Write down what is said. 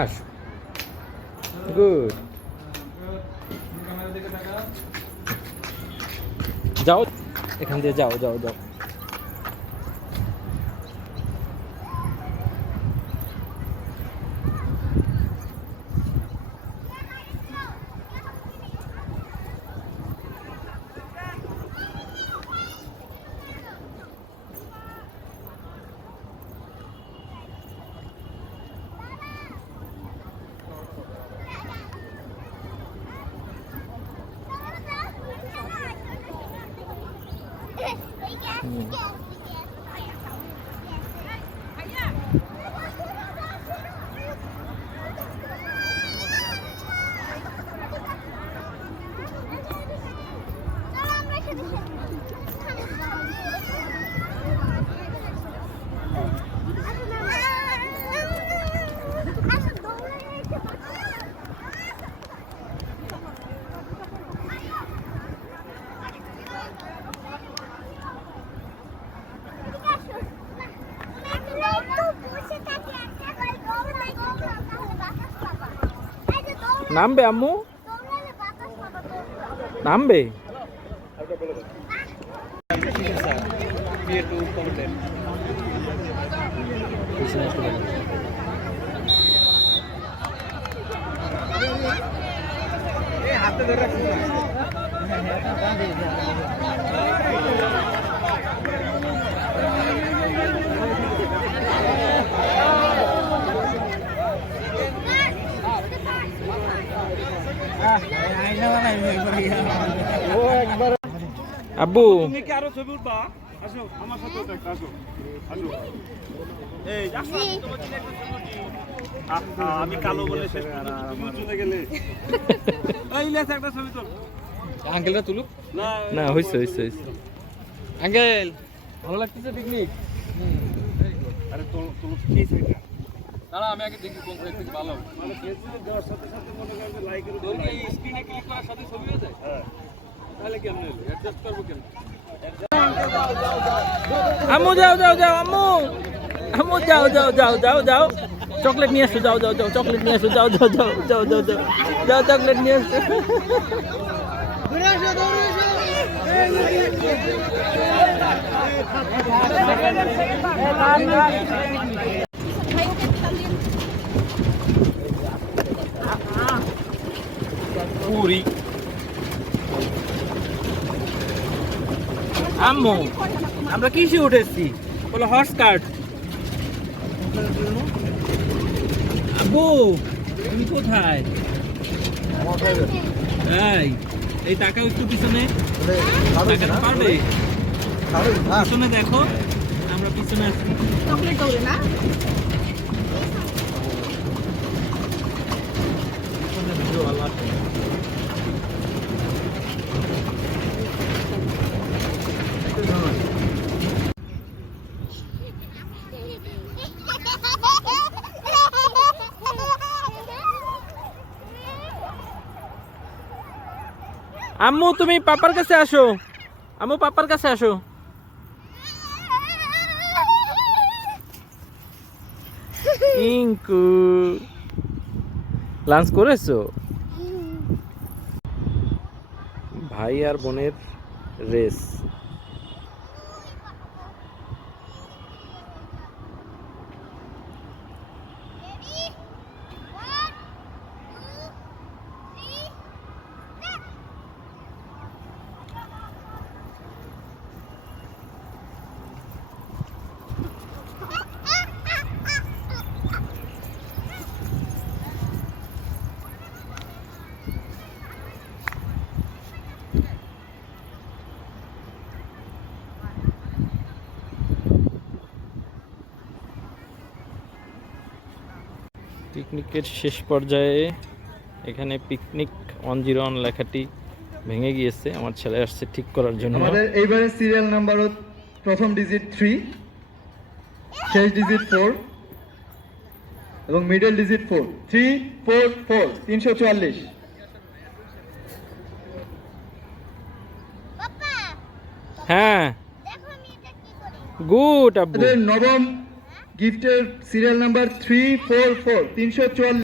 আসো, গুড। যাও, এখান দিয়ে যাও যাও যাও। নামবে আম্মু, নামবে। হাতে ধরে আব্বু, তুমি কি আরো ছবি উঠবা? আসো আমার সাথে একটা, আসো আসো। এই আসো, তোমার জন্য একটা ছবি উঠি। আমি কালো বলে শেষ পর্যন্ত তুমি চলে গেলে। এই লেস একটা ছবি তোল। আঙ্কেলরা তুলুক। না না, হইছে হইছে হইছে। আঙ্কেল ভালো লাগতেছে পিকনিক? আরে তোল তোল কি ছবিটা? দাঁড়া আমি আগে দেখি কোন সাইড থেকে ভালো। মানে ফেসবুকে দেওয়ার সাথে সাথে মনে করেন যে লাইক এর উপর এই স্ক্রিনে ক্লিক করার সাথে ছবি হয়ে যায়। হ্যাঁ তাহলে কি আমরা অ্যাডজাস্ট করব কেন? আম্মু যাও যাও যাও, আম্মু আম্মু যাও যাও যাও যাও যাও, চকলেট নিয়ে আসো, যাও যাও যাও, চকলেট নিয়ে আসো, যাও যাও যাও যাও যাও যাও যাও, চকলেট নিয়ে আসো। দৌড়ে আসো দৌড়ে আসো। পুরি আম্মু, আমরা কিসে উঠেছি? বলো হর্স কার্ট। আব্বু তুমি কোথায়? এই টাকা একটু পিছনে পারবে? পিছনে দেখো, আমরা পিছনে আছি। চকলেট দৌড়ে না আম্মু, তুমি পাপার কাছে আসো। আম্মু পাপার কাছে আসো। ইঙ্কু লাঞ্চ করেছো? ভাই আর বোনের রেস। পিকনিকের শেষ পর্যায়ে এখানে পিকনিক 101 লেখাটি ভেঙে গিয়েছে। আমার ছেলে আসছে ঠিক করার জন্য। আমাদের এইবারে সিরিয়াল নাম্বার প্রথম ডিজিট 3, শেষ ডিজিট 4 এবং মিডল ডিজিট 4। 3 4 4 344। হ্যাঁ গুড আব্বু। নবম গিফটের সিরিয়াল নাম্বার 344 344।